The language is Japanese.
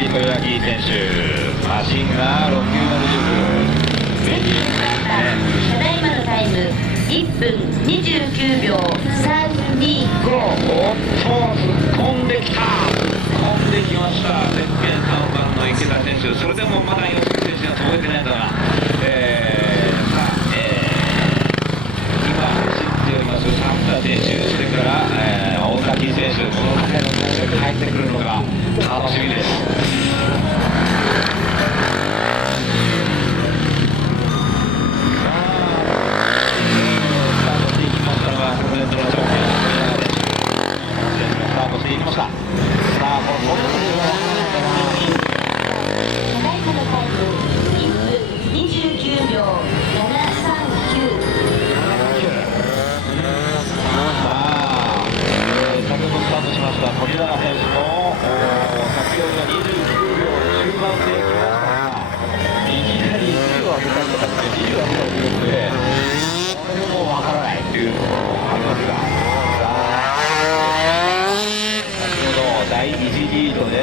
崎豊明選手、マシンが690選手のただいまのタイム1分29秒325。おっと突っ込んできた、突っ込んできました。ゼッケン3番の池田選手、それでもまだ吉木選手が届いてないんだが、今走っております田選手、それから、大崎選手、この彼の選手が帰ってくるのが楽しみです。富永選手も先ほどが29秒中盤できましたが、いきなり1秒上げたりとかして2秒上げたりということで、これもわからないというのもありますが、先ほど第1リードで